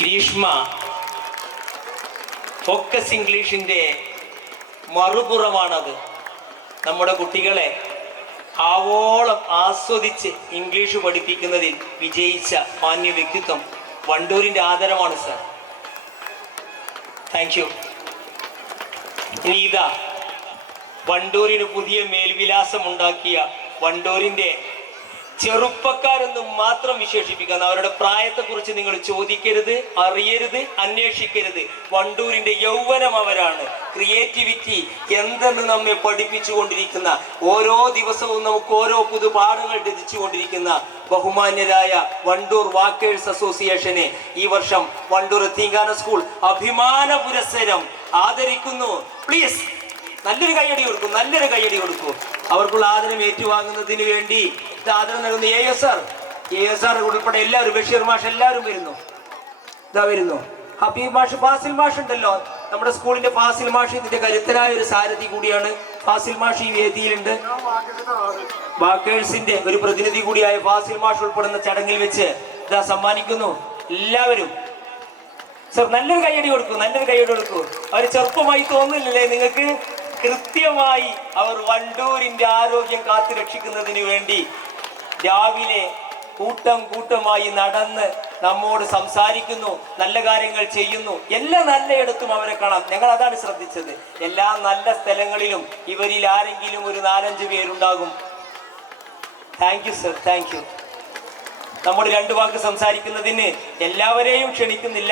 Greeshma focus ഇംഗ്ലീഷിൻ്റെ മറുപുറമാണത്. നമ്മുടെ കുട്ടികളെ ആവോളം ആസ്വദിച്ച് ഇംഗ്ലീഷ് പഠിപ്പിക്കുന്നതിൽ വിജയിച്ച മാന്യ വ്യക്തിത്വം വണ്ടൂരിൻ്റെ ആദരമാണ് സർ. Thank you. ഇനി ഇതാ വണ്ടൂരിന് പുതിയ മേൽവിലാസം ഉണ്ടാക്കിയ വണ്ടൂരിൻ്റെ ചെറുപ്പക്കാരെന്ന് മാത്രം വിശേഷിപ്പിക്കുന്ന അവരുടെ പ്രായത്തെക്കുറിച്ച് നിങ്ങൾ ചോദിക്കരുത്, അറിയരുത്, അന്വേഷിക്കരുത്. വണ്ടൂരിൻ്റെ യൗവനം അവരാണ്. ക്രിയേറ്റിവിറ്റി എന്തെന്ന് നമ്മെ പഠിപ്പിച്ചു കൊണ്ടിരിക്കുന്ന, ഓരോ ദിവസവും നമുക്ക് ഓരോ പുതുപാഠങ്ങൾ രചിച്ചുകൊണ്ടിരിക്കുന്ന ബഹുമാന്യരായ വണ്ടൂർ വാക്കേഴ്സ് അസോസിയേഷനെ ഈ വർഷം വണ്ടൂർ എത്തിങ്കാന സ്കൂൾ അഭിമാന പുരസ്സരം ആദരിക്കുന്നു. പ്ലീസ് നല്ലൊരു കയ്യടി കൊടുക്കും, നല്ലൊരു കയ്യടി കൊടുക്കും. അവർക്കുള്ള ആദരം ഏറ്റുവാങ്ങുന്നതിന് വേണ്ടി ആദരം നൽകുന്ന ASR ഉൾപ്പെടെ എല്ലാവരും, ബഷീർ മാഷ് എല്ലാവരും വരുന്നു. ഇതാ വരുന്നു. ഹബീബ് മാഷ്, ഫാസിൽ മാഷ് ഉണ്ടല്ലോ, നമ്മുടെ സ്കൂളിന്റെ ഫാസിൽ മാഷ് ഇതിന്റെ കരുത്തരായ ഒരു സാരഥി കൂടിയാണ്. ഫാസിൽ മാഷ് ഈ വേദിയിലുണ്ട്. വാക്കേഴ്സിന്റെ ഒരു പ്രതിനിധി കൂടിയായ ഫാസിൽ മാഷ് ഉൾപ്പെടുന്ന ചടങ്ങിൽ വെച്ച് ഇതാ സമ്മാനിക്കുന്നു. എല്ലാവരും സർ നല്ലൊരു കയ്യടി കൊടുക്കൂ, നല്ലൊരു കയ്യടി കൊടുക്കൂ. അവർ ചെറുപ്പമായി തോന്നുന്നില്ലേ നിങ്ങൾക്ക്? കൃത്യമായി അവർ വണ്ടൂരിന്റെ ആരോഗ്യം കാത്തു രക്ഷിക്കുന്നതിന് വേണ്ടി രാവിലെ കൂട്ടമായി നടന്ന് നമ്മോട് സംസാരിക്കുന്നു, നല്ല കാര്യങ്ങൾ ചെയ്യുന്നു. എല്ലാ നല്ലയിടത്തും അവരെ കാണാം. ഞങ്ങൾ അതാണ് ശ്രദ്ധിച്ചത്. എല്ലാ നല്ല സ്ഥലങ്ങളിലും ഇവരിൽ ആരെങ്കിലും ഒരു 4-5 പേരുണ്ടാകും. Thank you sir, thank you. നമ്മുടെ 2 വാക്ക് സംസാരിക്കുന്നതിന് എല്ലാവരെയും ക്ഷണിക്കുന്നില്ല.